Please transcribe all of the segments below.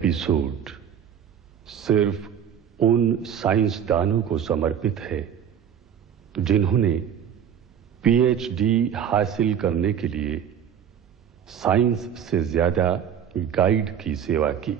Episode सिर्फ उन साइंसदानों को समर्पित है जिन्होंने पीएचडी हासिल करने के लिए साइंस से ज्यादा गाइड की सेवा की।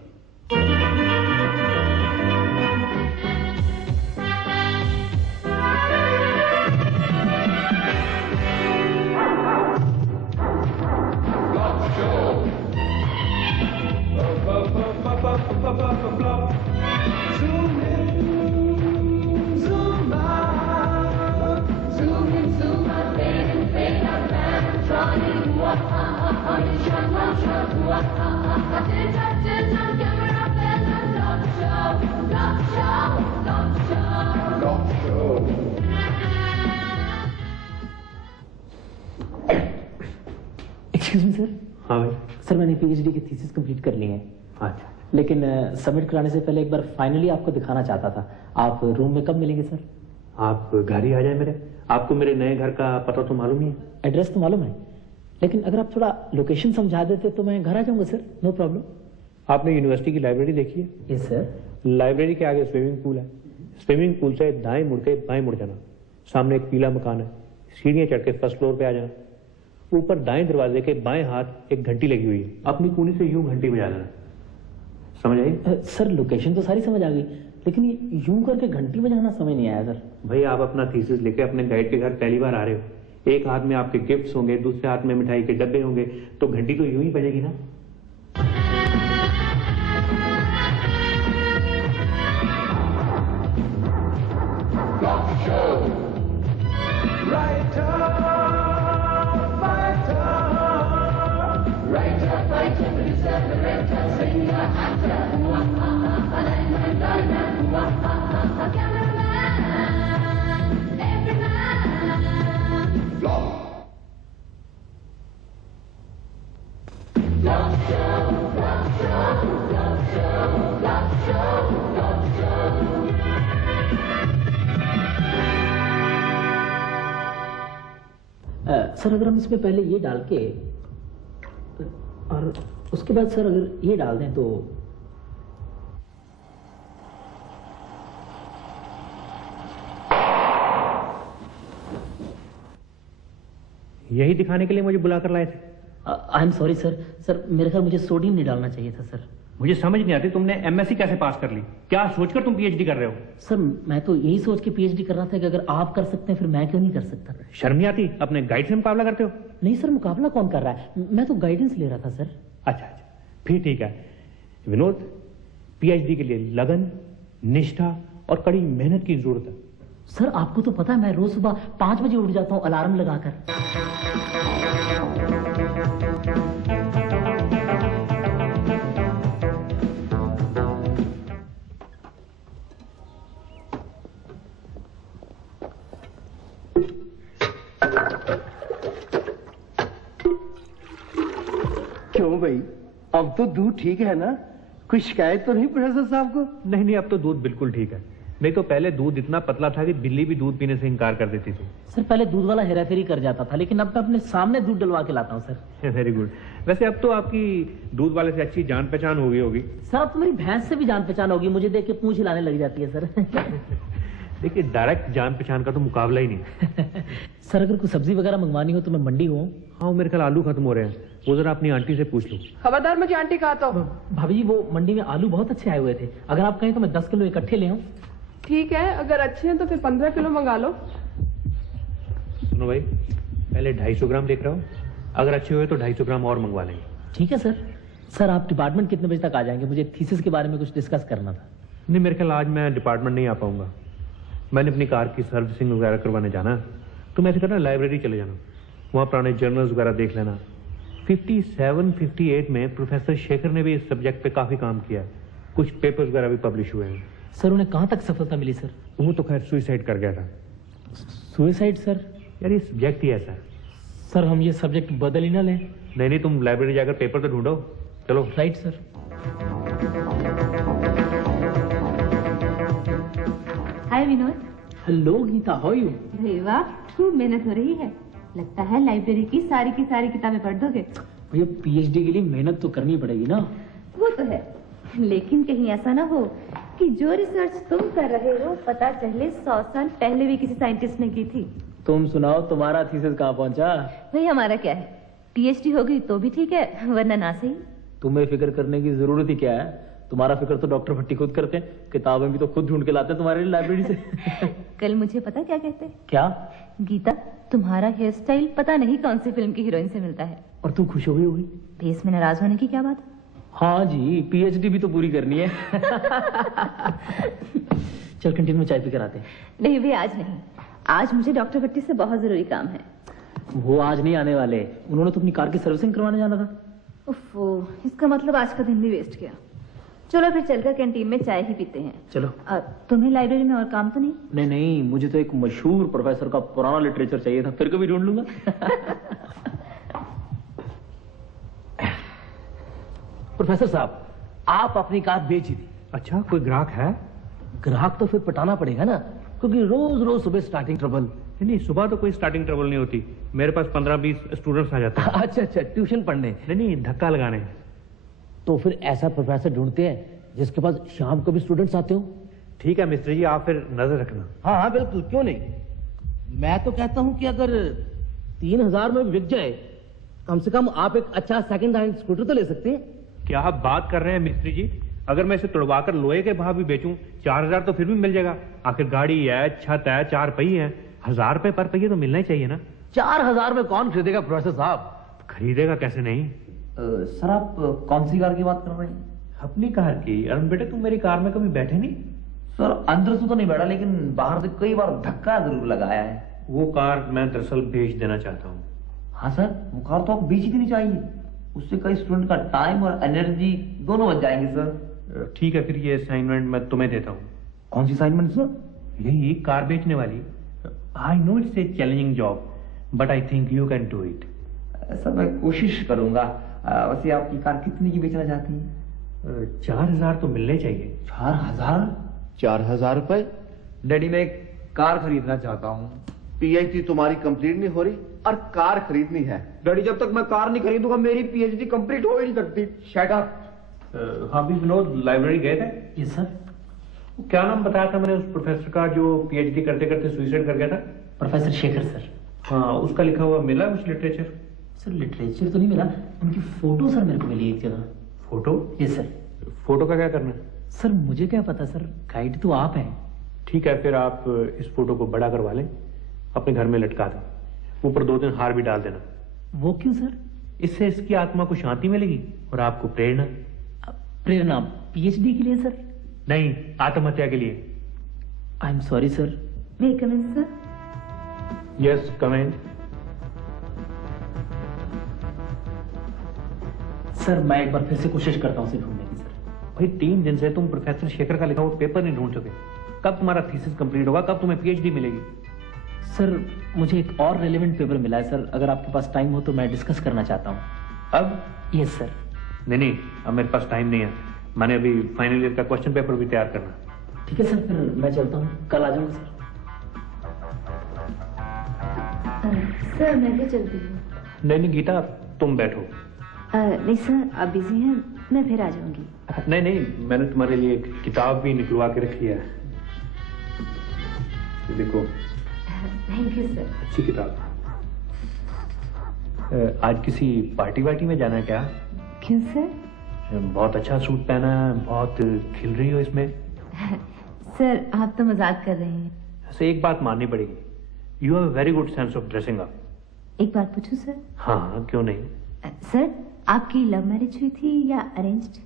Excuse me sir. हाँ भाई। सर मैंने पीएचडी की थीसिस कंप्लीट कर ली है। अच्छा। लेकिन सबमिट कराने से पहले एक बार फाइनली आपको दिखाना चाहता था। आप रूम में कब मिलेंगे सर? आप घर ही आ जाए मेरे। आपको मेरे नए घर का पता तो मालूम ही है। एड्रेस तो मालूम है, लेकिन अगर आप थोड़ा लोकेशन समझा देते तो मैं घर आ जाऊंगा सर। No problem. आपने यूनिवर्सिटी की लाइब्रेरी देखी है? Yes sir. लाइब्रेरी के आगे स्विमिंग पूल है। स्विमिंग पूल से दाएं मुड़ के बाएं मुड़ जाना। सामने एक पीला मकान है। सीढ़ियां चढ़ के फर्स्ट फ्लोर पे आ जाना। ऊपर दाएं दरवाजे के बाएं हाथ एक घंटी लगी हुई है। अपनी कूनी से यूं घंटी बजा देना। समझ आई? सर लोकेशन तो सारी समझ आ गई, लेकिन ये यूं करके घंटी बजाना समझ नहीं आया सर। भाई आप अपना थीसिस लेके अपने गाइड के घर पहली बार आ रहे हो। एक हाथ में आपके गिफ्ट्स होंगे, दूसरे हाथ में मिठाई के डब्बे होंगे, तो घंटी तो यूं ही बजेगी ना। सर अगर हम इसमें पहले ये डाल के और उसके बाद सर अगर ये डाल दें तो यही दिखाने के लिए मुझे बुलाकर लाए थे? I am sorry sir. Sir मेरे ख्याल मुझे सोडियम नहीं डालना चाहिए था सर। मुझे समझ नहीं आती तुमने एमएससी कैसे पास कर ली? क्या सोचकर तुम पीएचडी कर रहे हो? सर मैं तो यही सोच के पीएचडी कर रहा था कि अगर आप कर सकते हैं फिर मैं क्यों नहीं कर सकता। शर्म नहीं आती? अपने गाइड से मुकाबला करते हो? नहीं सर, मुकाबला कौन कर रहा है, मैं तो गाइडेंस ले रहा था सर। अच्छा, फिर ठीक है। विनोद, पीएचडी के लिए लगन, निष्ठा और कड़ी मेहनत की जरूरत है। सर आपको तो पता है मैं रोज सुबह 5 बजे उठ जाता हूँ अलार्म लगाकर। क्यों भाई, अब तो दूध ठीक है ना? कोई शिकायत तो नहीं प्रोफेसर साहब को? नहीं, अब तो दूध बिल्कुल ठीक है। नहीं तो पहले दूध इतना पतला था कि बिल्ली भी दूध पीने से इनकार कर देती थी। सर पहले दूध वाला हेराफेरी कर जाता था, लेकिन अब मैं अपने सामने दूध डलवा के लाता हूँ सर। Very good. वैसे अब तो आपकी दूध वाले से अच्छी जान पहचान हो गई होगी। सर अब तो मेरी भैंस से भी जान पहचान होगी, मुझे देख के पूंछ हिलाने लग जाती है सर। देखिए डायरेक्ट जान पहचान का तो मुकाबला ही नहीं। सर अगर कोई सब्जी वगैरह मंगवानी हो तो मैं मंडी हूँ। हाँ मेरे ख्याल आलू खत्म हो रहे हैं, वो जरा अपनी आंटी से पूछ लो। खबरदार मुझे आंटी कहा तो। भाभी जी वो मंडी में आलू बहुत अच्छे आए हुए थे, अगर आप कहें तो मैं 10 किलो इकट्ठे ले आऊं। ठीक है, अगर अच्छे हैं तो फिर 15 किलो मंगा लो। सुनो भाई, पहले 250 ग्राम देख रहा हूँ, अगर अच्छे हुए तो 250 ग्राम और मंगवा लेंगे। ठीक है सर। सर आप डिपार्टमेंट कितने बजे तक आ जाएंगे? मुझे थीसिस के बारे में कुछ डिस्कस करना था। नहीं मेरे ख्याल आज मैं डिपार्टमेंट नहीं आ पाऊंगा। मैंने अपनी कार की सर्विसिंग वगैरह करवाने जाना है। तुम ऐसे करना, लाइब्रेरी चले जाना, वहाँ पुराने जर्नल्स वगैरह देख लेना। 57-58 में प्रोफेसर शेखर ने भी इस सब्जेक्ट पे काफी काम किया है, कुछ पेपर्स वगैरह भी पब्लिश हुए हैं। सर उन्हें कहाँ तक सफलता मिली सर? वो तो खैर सुसाइड कर गया था। Suicide sir? यार ये सब्जेक्ट ही ऐसा है। सर हम ये सब्जेक्ट बदल ही ना लें? नहीं, तुम लाइब्रेरी जाकर पेपर तो ढूंढो। चलो। Right sir. Hi Vinod. Hello Geeta, how are you? अरे वाह, खूब मेहनत हो रही है। लगता है लाइब्रेरी की सारी किताबें पढ़ दोगे। भैया पीएचडी के लिए मेहनत तो करनी पड़ेगी ना। वो तो है, लेकिन कहीं ऐसा ना हो कि जो रिसर्च तुम कर रहे हो पता चले 100 साल पहले भी किसी साइंटिस्ट ने की थी। तुम सुनाओ, तुम्हारा थीसिस कहाँ पहुंचा? भाई हमारा क्या है, पीएचडी हो गई तो भी ठीक है, वरना ना सही। तुम्हें फिक्र करने की जरूरत ही क्या है? तुम्हारा फिक्र तो डॉक्टर भट्टी खुद करते हैं, किताबें भी तो खुद ढूंढ के लाते हैं तुम्हारे लिए लाइब्रेरी से। कल मुझे पता क्या कहते? क्या? गीता, तुम्हारा हेयर स्टाइल पता नहीं कौन सी फिल्म की हीरोइन से मिलता है। और तुम खुश हो गई होगी? भेस में नाराज होने की क्या बात? हाँ जी, पीएचडी भी तो पूरी करनी है। चल कैंटीन में चाय पी कर आते हैं। नहीं भाई आज नहीं, आज मुझे डॉक्टर भट्टी से बहुत जरूरी काम है। वो आज नहीं आने वाले, उन्होंने तो अपनी कार की सर्विसिंग करवाने जाना था। उफ़ो, इसका मतलब आज का दिन भी वेस्ट गया। चलो फिर चलकर कैंटीन में चाय ही पीते हैं। चलो। तुम्हें लाइब्रेरी में और काम तो नहीं? नहीं नहीं, मुझे तो एक मशहूर प्रोफेसर का पुराना लिटरेचर चाहिए था, फिर कभी ढूंढ लूंगा। प्रोफेसर साहब, आप अपनी कार बेच ही दी। अच्छा, कोई ग्राहक है? ग्राहक तो फिर पटाना पड़ेगा ना, क्योंकि रोज रोज सुबह स्टार्टिंग ट्रबल। नहीं, सुबह तो कोई स्टार्टिंग ट्रबल नहीं होती, मेरे पास 15-20 स्टूडेंट्स आ जाते हैं। अच्छा अच्छा, ट्यूशन पढ़ने? नहीं, धक्का लगाने। तो फिर ऐसा प्रोफेसर ढूंढते हैं जिसके पास शाम को भी स्टूडेंट्स आते हो। ठीक है मिस्टर जी, आप फिर नजर रखना। हाँ हाँ बिल्कुल, क्यों नहीं। मैं तो कहता हूँ कि अगर 3000 में बिक जाए, कम से कम आप एक अच्छा सेकंड हैंड स्कूटर तो ले सकते हैं। क्या आप बात कर रहे हैं मिस्त्री जी? अगर मैं इसे तुड़वाकर लोहे के भाव भी बेचूं, 4000 तो फिर भी मिल जाएगा। आखिर गाड़ी है, छत है, 4 पहिए हैं, 1000 रुपए पर पहिए तो मिलना ही चाहिए ना। 4000 में कौन खरीदेगा प्रोफेसर साहब? खरीदेगा कैसे नहीं। सर आप कौन सी कार की बात कर रहे हैं? अपनी कार की। अरुण बेटे, तुम मेरी कार में कभी बैठे नहीं? सर अंदर से तो नहीं बैठा, लेकिन बाहर से कई बार धक्का जरूर लगाया है। वो कार मैं दरअसल बेच देना चाहता हूँ। हाँ सर, वो कार तो आपको बेच ही देनी चाहिए, उससे कई स्टूडेंट का टाइम और एनर्जी दोनों बच जाएंगे सर। ठीक है, फिर ये असाइनमेंट मैं तुम्हें देता हूँ। कौन सी असाइनमेंट सर? यही कार बेचने वाली। I know it's a challenging job, but I think you can do it. Sir मैं कोशिश करूंगा। वैसे आपकी कार कितने की बेचना चाहती हैं? 4000 तो मिलने चाहिए। 4000? 4000 रुपए? डैडी मैं एक कार खरीदना चाहता हूँ। पीएचडी तुम्हारी कंप्लीट नहीं हो रही और कार खरीदनी है। डैडी जब तक मैं कार नहीं खरीदूंगा मेरी पीएचडी कंप्लीट हो ही नहीं सकती। Shut up. हाँ भी विनोद, लाइब्रेरी गए थे? Yes sir. क्या नाम बताया था मैंने उस प्रोफेसर का जो पीएचडी करते करते सुसाइड कर गया था? Professor Shekhar sir. हाँ, उसका लिखा हुआ मिला कुछ लिटरेचर? सर लिटरेचर तो नहीं मिला, उनकी फोटो सर मेरे को मिली एक जगह। फोटो? Yes sir. फोटो का क्या करना है? सर मुझे क्या पता सर, गाइड तो आप हैं। ठीक है, फिर आप इस फोटो को बड़ा करवा लें, अपने घर में लटका दें, ऊपर 2-3 हार भी डाल देना। वो क्यों सर? इससे इसकी आत्मा को शांति मिलेगी और आपको प्रेरणा। प्रेरणा पीएचडी के लिए सर? नहीं, आत्महत्या के लिए। I am sorry sir. May I come in sir? Yes, come in. Sir मैं एक बार फिर से कोशिश करता हूँ उसे ढूंढने की सर। भाई 3 दिन से तुम प्रोफेसर शेखर का लिखा हुआ पेपर नहीं ढूंढ सके। कब तुम्हारा थीसिस कंप्लीट होगा, कब तुम्हें पीएचडी मिलेगी? सर मुझे एक और रेलेवेंट पेपर मिला है सर, अगर आपके पास टाइम हो तो मैं डिस्कस करना चाहता हूँ। अब? Yes sir. नहीं, अब मेरे पास टाइम नहीं है, मैंने अभी फाइनल ईयर का क्वेश्चन पेपर भी तैयार करना। ठीक है सर, फिर मैं चलता हूँ, कल आ जाऊंगा सर। सर मैं भी चलती हूँ। नहीं गीता, तुम बैठो। नहीं सर, आप बिजी हैं, मैं फिर आ जाऊंगी। नहीं, मैंने तुम्हारे लिए एक किताब भी निकलवा के रखी है, ये देखो। Thank you sir. अच्छी किताब। आज किसी पार्टी वार्टी में जाना है क्या? क्यों सर? बहुत अच्छा सूट पहना है, बहुत खिल रही हो इसमें। सर आप तो मजाक कर रहे हैं। ऐसे एक बात माननी पड़ेगी, you have very good sense of dressing up. एक बात पूछूं सर? हाँ, क्यों नहीं। सर आपकी लव मैरिज हुई थी या अरेंज्ड?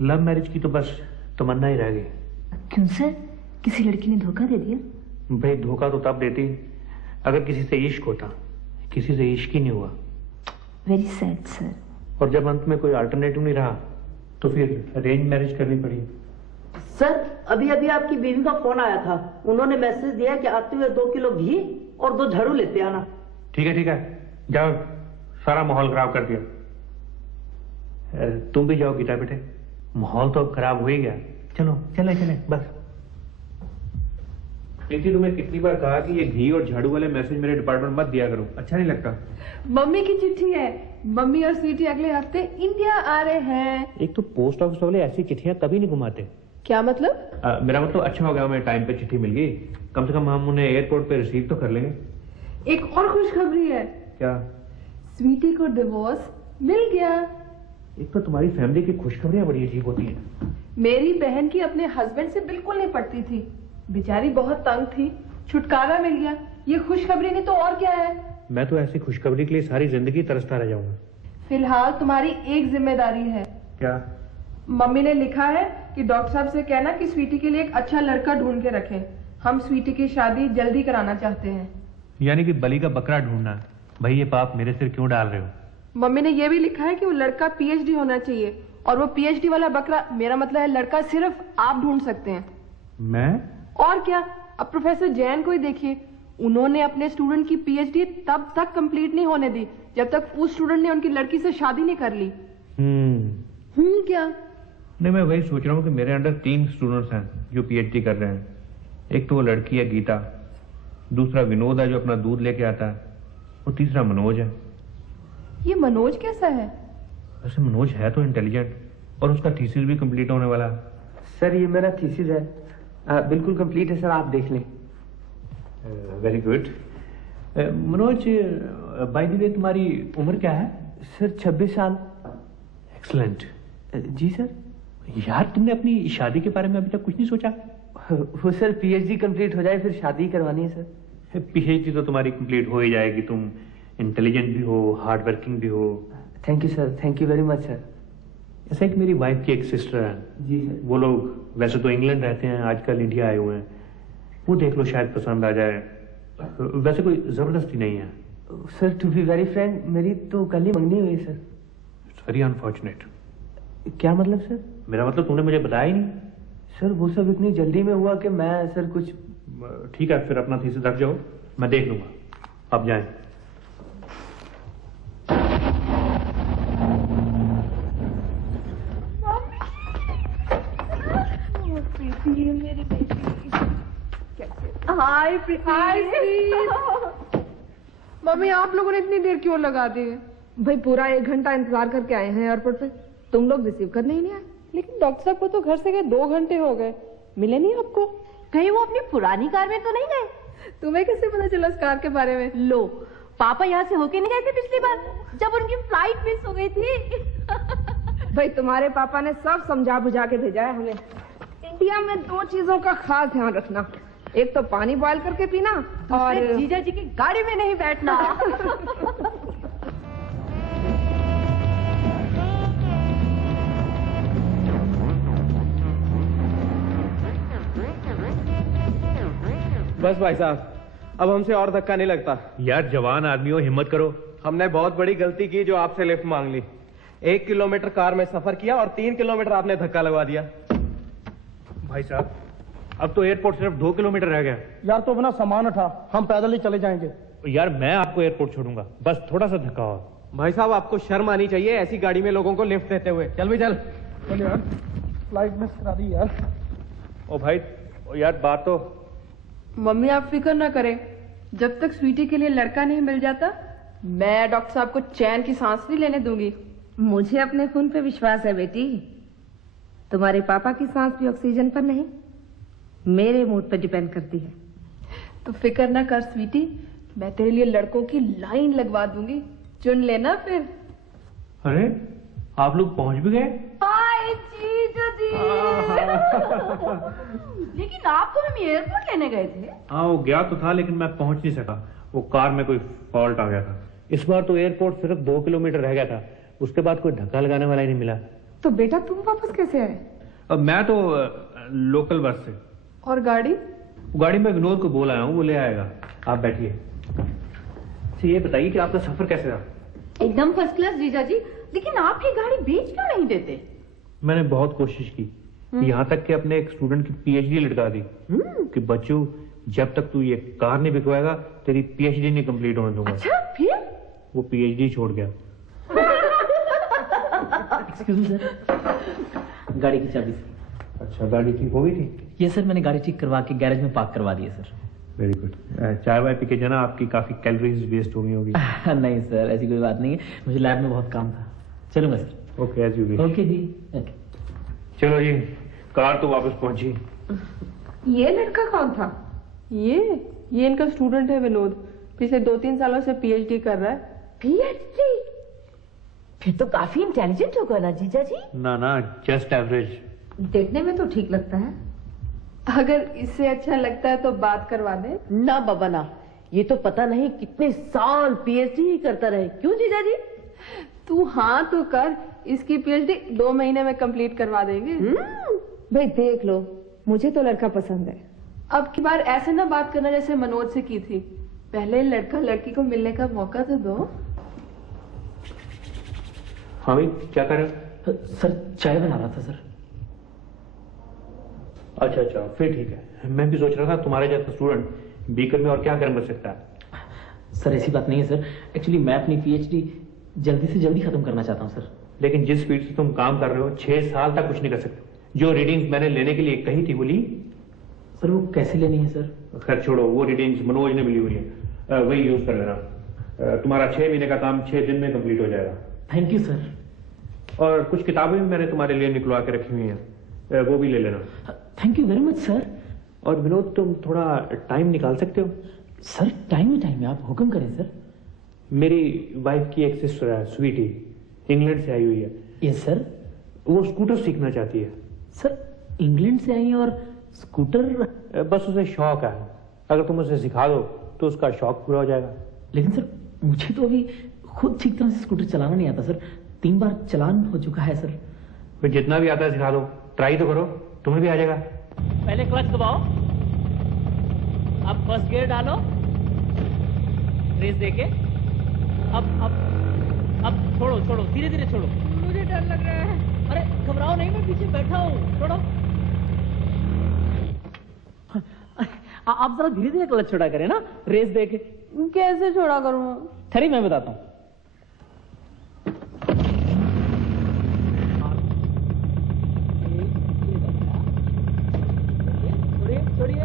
लव मैरिज की तो बस तमन्ना ही रह गई। क्यों सर, किसी लड़की ने धोखा दे दिया? भाई धोखा तो तब देती अगर किसी से इश्क होता, किसी से इश्क ही नहीं हुआ। Very sad sir. और जब अंत में कोई अल्टरनेटिव नहीं रहा तो फिर अरेंज मैरिज करनी पड़ी। सर अभी अभी आपकी बीवी का फोन आया था, उन्होंने मैसेज दिया कि आते हुए 2 किलो घी और 2 झाड़ू लेते आना। ठीक है, जाओ, सारा माहौल खराब कर दिया। तुम भी जाओ गीता बेटे, माहौल तो अब खराब हो ही गया। चलो चले बस। प्रीति, तुम्हें कितनी बार कहा कि ये घी और झाड़ू वाले मैसेज मेरे डिपार्टमेंट मत दिया करो, अच्छा नहीं लगता। मम्मी की चिट्ठी है, मम्मी और स्वीटी अगले हफ्ते इंडिया आ रहे हैं। एक तो पोस्ट ऑफिस वाले ऐसी चिट्ठियां कभी नहीं घुमाते। क्या मतलब? मेरा मतलब अच्छा हो गया हमें टाइम पे चिट्ठी मिल गई, कम से कम हम उन्हें एयरपोर्ट पे रिसीव तो कर लेंगे। एक और खुशखबरी है। क्या? स्वीटी को डिवोर्स मिल गया। एक तो तुम्हारी फैमिली की खुशखबरियां बड़ी अजीब होती हैं। मेरी बहन की अपने हस्बैंड से बिल्कुल नहीं पटती थी, बेचारी बहुत तंग थी, छुटकारा मिल गया। ये खुशखबरी नहीं तो और क्या है। मैं तो ऐसी खुशखबरी के लिए सारी जिंदगी तरसता रह जाऊंगा। फिलहाल तुम्हारी एक जिम्मेदारी है। क्या? मम्मी ने लिखा है कि डॉक्टर साहब से कहना कि स्वीटी के लिए एक अच्छा लड़का ढूंढ के रखें। हम स्वीटी की शादी जल्दी कराना चाहते हैं। यानी कि बलि का बकरा ढूंढना। भाई ये पाप मेरे सिर क्यों डाल रहे हो? मम्मी ने यह भी लिखा है कि वो लड़का पीएचडी होना चाहिए, और वो पीएचडी वाला बकरा, मेरा मतलब है लड़का, सिर्फ आप ढूंढ सकते हैं। मैं? और क्या, अब प्रोफेसर जैन को ही देखिए, उन्होंने अपने स्टूडेंट की पीएचडी तब तक कंप्लीट नहीं होने दी जब तक उस स्टूडेंट ने उनकी लड़की से शादी नहीं कर ली। क्या? नहीं, मैं वही सोच रहा हूँ कि मेरे अंडर 3 स्टूडेंट्स हैं जो पीएचडी कर रहे हैं। एक तो वो लड़की है गीता, दूसरा विनोद है जो अपना दूध लेके आता है, और तीसरा मनोज है। ये मनोज कैसा है? वैसे मनोज है तो इंटेलिजेंट, और उसका थीसिस भी कंप्लीट होने वाला है। सर ये मेरा थीसिस है, बिल्कुल कंप्लीट है सर, आप देख लें। Very good. Manoj, by the way तुम्हारी उम्र क्या है? सर 26 साल। एक्सलेंट। जी सर। यार तुमने अपनी शादी के बारे में अभी तक कुछ नहीं सोचा? वो सर पीएचडी कंप्लीट हो जाए फिर शादी करवानी है सर। पीएचडी तो तुम्हारी कंप्लीट हो ही जाएगी, तुम इंटेलिजेंट भी हो, हार्ड वर्किंग भी हो। Thank you sir, thank you very much sir. ऐसा है कि मेरी वाइफ की एक सिस्टर है। जी सर। वो लोग वैसे तो इंग्लैंड रहते हैं, आजकल इंडिया आए हुए हैं। वो देख लो, शायद पसंद आ जाए। वैसे कोई जबरदस्ती नहीं है। Sir to be very frank, मेरी तो कल ही मंगनी हुई सर। It's very unfortunate. क्या मतलब सर? मेरा मतलब तुमने मुझे बताया ही नहीं। सर वो सब इतनी जल्दी में हुआ कि मैं सर कुछ। ठीक है, फिर अपना थीसिस रख जाओ, मैं देख लूंगा। अब जाएं। हाय मम्मी, आप लोगों ने इतनी देर क्यों लगा दी? भाई पूरा 1 घंटा इंतजार करके आए हैं एयरपोर्ट पे, तुम लोग रिसीव करने ही नहीं आए। लेकिन डॉक्टर साहब को तो घर से गए 2 घंटे हो गए, मिले नहीं आपको? कहीं वो अपनी पुरानी कार में तो नहीं गए? तुम्हें कैसे पता चला उस कार के बारे में? लो, पापा यहाँ से होके नहीं गए थे पिछली बार जब उनकी फ्लाइट मिस हो गई थी? भाई तुम्हारे पापा ने सब समझा बुझा के भेजा है हमें। इंडिया में 2 चीजों का खास ध्यान रखना, एक तो पानी बॉयल करके पीना और जीजा जी की गाड़ी में नहीं बैठना। बस भाई साहब, अब हमसे और धक्का नहीं लगता। यार जवान आदमी हो, हिम्मत करो। हमने बहुत बड़ी गलती की जो आपसे लिफ्ट मांग ली। 1 किलोमीटर कार में सफर किया और 3 किलोमीटर आपने धक्का लगवा दिया। भाई साहब, अब तो एयरपोर्ट सिर्फ 2 किलोमीटर रह गया। यार तो अपना सामान उठा, हम पैदल ही चले जाएंगे। यार मैं आपको एयरपोर्ट छोड़ूंगा, बस थोड़ा सा धक्का हो। भाई साहब आपको शर्म आनी चाहिए ऐसी गाड़ी में लोगों को लिफ्ट देते हुए। चल भी चल। चल यार, फ्लाइट मिस करा दी यार। ओ भाई, ओ यार बात तो। मम्मी आप फिक्र ना करें, जब तक स्वीटी के लिए लड़का नहीं मिल जाता मैं डॉक्टर साहब को चैन की सांस नहीं लेने दूंगी। मुझे अपने खून पे विश्वास है बेटी, तुम्हारे पापा की सांस भी ऑक्सीजन पर नहीं, मेरे मूड पर डिपेंड करती है। तो फिक्र ना कर स्वीटी, मैं तेरे लिए लड़कों की लाइन लगवा दूंगी, चुन लेना फिर। अरे आप लोग पहुंच भी गए? हाय जीजा जी। लेकिन आप तो हमें एयरपोर्ट लेने गए थे। हाँ वो गया तो था, लेकिन मैं पहुंच नहीं सका, वो कार में कोई फॉल्ट आ गया था। इस बार तो एयरपोर्ट सिर्फ 2 किलोमीटर रह गया था, उसके बाद कोई धक्का लगाने वाला ही नहीं मिला। तो बेटा तुम वापस कैसे आए? अब मैं तो लोकल बस से। और गाड़ी? गाड़ी में विनोद को बोल आया हूँ, वो ले आएगा। आप बैठिए। अच्छा ये बताइए कि आपका सफर कैसे रहा? एकदम फर्स्ट क्लास जीजा जी, लेकिन आप ये गाड़ी बेच क्यों नहीं देते? मैंने बहुत कोशिश की, यहाँ तक कि अपने एक स्टूडेंट की पीएचडी लटका दी कि बच्चू जब तक तू ये कार नहीं बिकवाएगा तेरी पीएचडी नहीं कंप्लीट होने दूंगा। अच्छा फिर? वो पीएचडी छोड़ गया। एक्सक्यूज मी सर, गाड़ी की चाबी। अच्छा, गाड़ी ठीक हो गई थी? ये सर मैंने गाड़ी ठीक करवा के गैरेज में पार्क करवा दी है सर। Very good. चाय वाय पी के जाना, आपकी काफी कैलोरीज वेस्ट होगी। नहीं सर, ऐसी कोई बात नहीं है, मुझे लैब में बहुत काम था। चलूंगा sir. Okay, as you wish. Okay जी। चलो जी, कार तो वापस पहुंची। ये लड़का कौन था? ये इनका स्टूडेंट है विनोद, पिछले 2-3 सालों से पीएचडी कर रहा है। पीएचडी? फिर तो काफी इंटेलिजेंट होगा ना जीजा जी? ना, जस्ट एवरेज। देखने में तो ठीक लगता है। अगर इससे अच्छा लगता है तो बात करवा दे। ना बाबा ना, ये तो पता नहीं कितने साल पीएचडी ही करता रहे। क्यों जीजा जी? तू हाँ तो कर, इसकी पीएचडी 2 महीने में कंप्लीट करवा देंगे। भाई देख लो, मुझे तो लड़का पसंद है। अब की बार ऐसे ना बात करना जैसे मनोज से की थी। पहले लड़का लड़की को मिलने का मौका तो दो। हाँ भाई, क्या कर रहे हो? सर चाय बना रहा था सर। अच्छा, फिर ठीक है। मैं भी सोच रहा था तुम्हारे जैसा स्टूडेंट बीकर में और क्या गर्म कर सकता है। सर ऐसी बात नहीं है सर, एक्चुअली मैं अपनी पीएचडी जल्दी से जल्दी खत्म करना चाहता हूँ सर। लेकिन जिस स्पीड से तुम काम कर रहे हो, 6 साल तक कुछ नहीं कर सकते। जो रीडिंग्स मैंने लेने के लिए कही थी बोली। सर वो कैसे लेनी है सर? खैर छोड़ो, वो रीडिंग्स मनोज ने मिली हुई है, वही यूज कर लेना। तुम्हारा 6 महीने का काम 6 दिन में कंप्लीट हो जाएगा। Thank you sir. और कुछ किताबें भी मैंने तुम्हारे लिए निकलवा के रखी हुई हैं, वो भी ले लेना। Thank you very much sir. और विनोद, तुम थोड़ा टाइम निकाल सकते हो? सर टाइम ही टाइम है, आप हुक्म करें सर। मेरी वाइफ की एक सिस्टर है स्वीटी, इंग्लैंड से आई हुई है। Yes sir. वो स्कूटर सीखना चाहती है। सर इंग्लैंड से आई है और स्कूटर? बस उसे शौक है, अगर तुम उसे सिखा दो तो उसका शौक पूरा हो जाएगा। लेकिन सर मुझे तो अभी खुद ठीक तरह से स्कूटर चलाना नहीं आता सर, 3 बार चलान हो चुका है सर। फिर जितना भी आता है सिखा दो, ट्राई तो करो, तुम्हें भी आ जाएगा। पहले क्लच दबाओ, अब फर्स्ट गियर डालो, रेस देके, अब छोड़ो, धीरे धीरे छोड़ो। मुझे डर लग रहा है। अरे घबराओ नहीं, मैं पीछे बैठा हूँ, छोड़ो। आप जरा धीरे धीरे क्लच छोड़ा करें ना, रेस देके। कैसे छोड़ा करूँ? ठहरी मैं बताता हूँ। छोड़िए।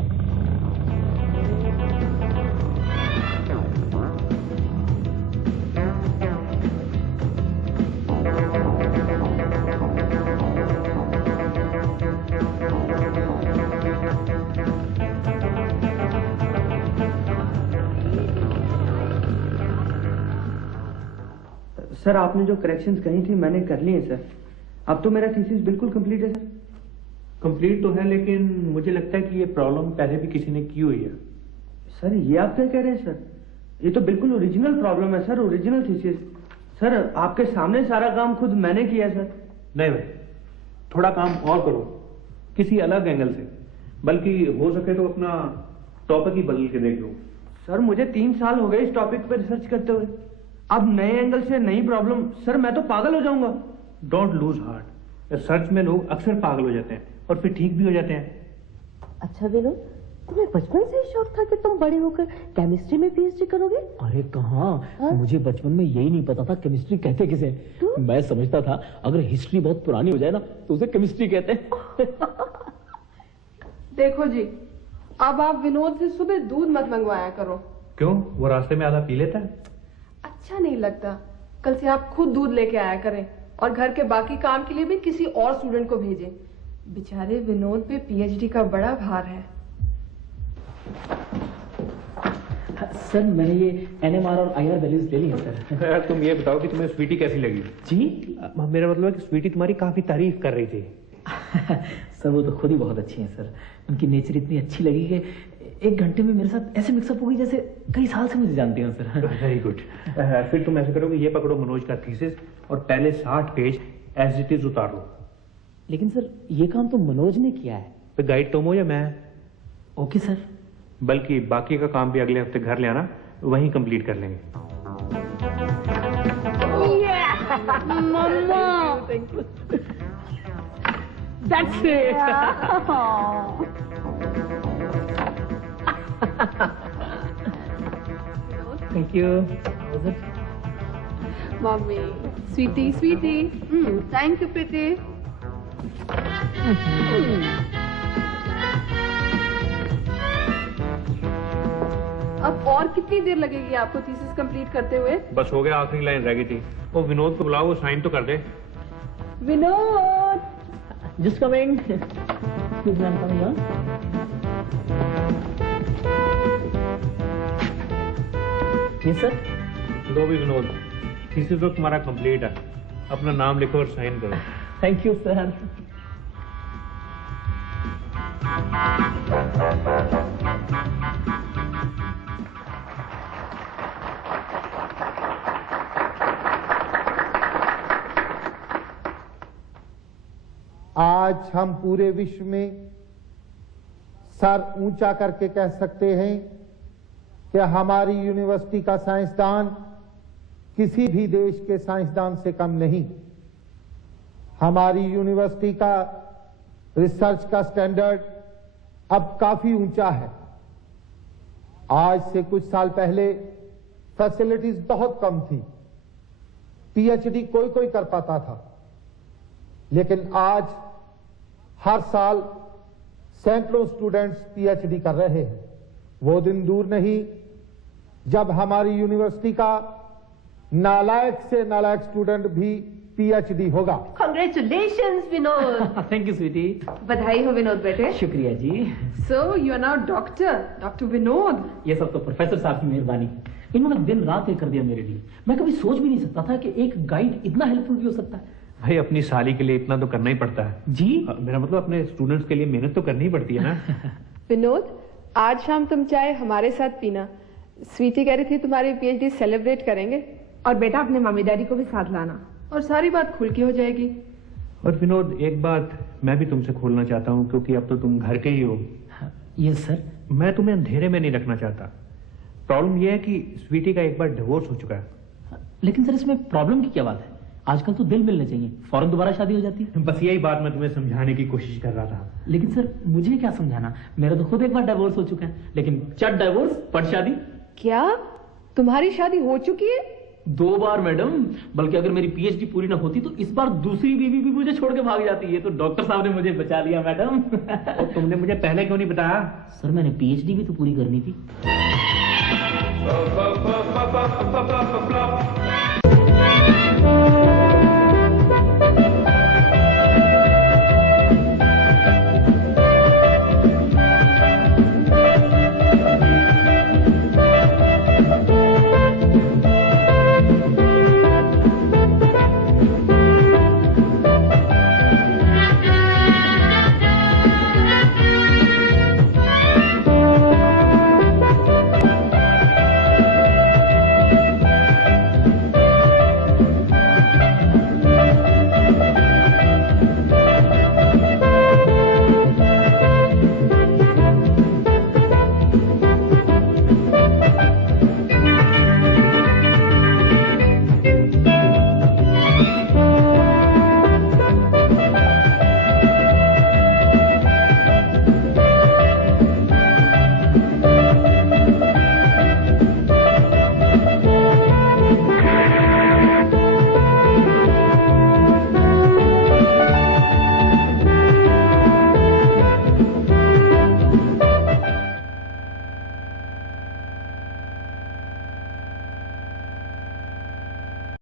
सर आपने जो करेक्शंस कही थी मैंने कर ली है सर। अब तो मेरा थीसिस बिल्कुल कंप्लीट है सर। कंप्लीट तो है, लेकिन मुझे लगता है कि ये प्रॉब्लम पहले भी किसी ने की हुई है। सर ये आप क्या कह रहे हैं सर? ये तो बिल्कुल ओरिजिनल प्रॉब्लम है सर, ओरिजिनल थीसिस। सर आपके सामने सारा काम खुद मैंने किया है सर। नहीं भाई, थोड़ा काम और करो किसी अलग एंगल से, बल्कि हो सके तो अपना टॉपिक ही बदल के देख लो। सर मुझे 3 साल हो गए इस टॉपिक पर रिसर्च करते हुए, अब नए एंगल से नई प्रॉब्लम। सर मैं तो पागल हो जाऊंगा। डोंट लूज हार्ट, रिसर्च में लोग अक्सर पागल हो जाते हैं और फिर ठीक भी हो जाते हैं। अच्छा विनोद, तुम्हें बचपन से ही शौक था कि तुम बड़े होकर केमिस्ट्री में पीएचडी करोगे? अरे कहाँ, मुझे बचपन में यही नहीं पता था केमिस्ट्री कहते किसे। मैं समझता था अगर हिस्ट्री बहुत पुरानी हो जाए ना तो उसे केमिस्ट्री कहते हैं। देखो जी, अब आप विनोद से सुबह दूध मत मंगवाया करो। क्यों, वो रास्ते में आधा पी लेता है? अच्छा नहीं लगता। कल से आप खुद दूध लेके आया करें और घर के बाकी काम के लिए भी किसी और स्टूडेंट को भेजें। बेचारे विनोद पे पीएचडी का बड़ा भार है। सर मैंने ये NMR और IR वैल्यूज ले ली है सर। तुम ये बताओ कि तुम्हें स्वीटी कैसी लगी? जी मेरा मतलब है कि स्वीटी तुम्हारी काफी तारीफ कर रही थी। सर वो तो खुद ही बहुत अच्छी हैं सर, उनकी नेचर इतनी अच्छी लगी कि 1 घंटे में मेरे साथ ऐसे मिक्सअप हो गई जैसे कई साल से मुझे जानती हैं सर। Very good. फिर तुम ऐसे करोगे, ये पकड़ो मनोज का थीसिस और पहले 60 पेज एज इट इज उतार लो। लेकिन सर ये काम तो मनोज ने किया है। तो गाइड तुम हो या मैं? Okay sir. बल्कि बाकी का काम भी अगले हफ्ते घर ले आना, वहीं कंप्लीट कर लेंगे। मम्मा, that's it. Thank you. Was it? Mommy, sweetie. Thank you, pretty. और कितनी देर लगेगी आपको थीसिस कंप्लीट करते हुए? बस हो गया, आखिरी लाइन रह गई थी। वो विनोद को बुलाओ, वो साइन तो कर दे। Vinod, just coming. Yes sir. लो भी विनोद, थीसिस तो तुम्हारा कंप्लीट है, अपना नाम लिखो और साइन करो। Thank you sir. आज हम पूरे विश्व में सर ऊंचा करके कह सकते हैं कि हमारी यूनिवर्सिटी का साइंसदान किसी भी देश के साइंसदान से कम नहीं। हमारी यूनिवर्सिटी का रिसर्च का स्टैंडर्ड अब काफी ऊंचा है। आज से कुछ साल पहले फैसिलिटीज बहुत कम थी, पीएचडी कोई कोई कर पाता था, लेकिन आज हर साल सैकड़ों स्टूडेंट्स पीएचडी कर रहे हैं। वो दिन दूर नहीं जब हमारी यूनिवर्सिटी का नालायक से नालायक स्टूडेंट भी पीएचडी होगा। Congratulations Vinod. Thank you sweetie. बधाई हो विनोद बेटे। शुक्रिया जी। So you are now doctor Vinod. ये सब तो प्रोफेसर साहब की मेहरबानी। इन्होंने दिन रात एक कर दिया मेरे लिए। मैं कभी सोच भी नहीं सकता था कि एक गाइड इतना हेल्पफुल भी हो सकता है। भाई अपनी साली के लिए इतना तो करना ही पड़ता है जी। मेरा मतलब अपने स्टूडेंट्स के लिए मेहनत तो करनी ही पड़ती है ना। विनोद, आज शाम तुम चाय हमारे साथ पीना। स्वीटी कह रही थी तुम्हारी पीएचडी सेलिब्रेट करेंगे। और बेटा अपने मम्मी डैडी को भी साथ लाना, और सारी बात खुल के हो जाएगी। और विनोद, एक बात मैं भी तुमसे खोलना चाहता हूँ, क्योंकि अब तो तुम घर के ही हो। Yes sir. मैं तुम्हें अंधेरे में नहीं रखना चाहता। प्रॉब्लम यह है कि स्वीटी का एक बार डिवोर्स हो चुका है। लेकिन सर इसमें प्रॉब्लम की क्या बात है? आजकल तो दिल मिलने चाहिए, फौरन दोबारा शादी हो जाती है। बस यही बात मैं तुम्हें समझाने की कोशिश कर रहा था। लेकिन सर मुझे क्या समझाना, मेरा तो खुद एक बार डिवोर्स हो चुका है। लेकिन चट डिवोर्स पट शादी। क्या तुम्हारी शादी हो चुकी है? 2 बार मैडम। बल्कि अगर मेरी पीएचडी पूरी ना होती तो इस बार दूसरी बीवी भी मुझे छोड़ के भाग जाती है। तो डॉक्टर साहब ने मुझे बचा लिया मैडम। और तुमने मुझे पहले क्यों नहीं बताया? सर मैंने पीएचडी भी तो पूरी करनी थी।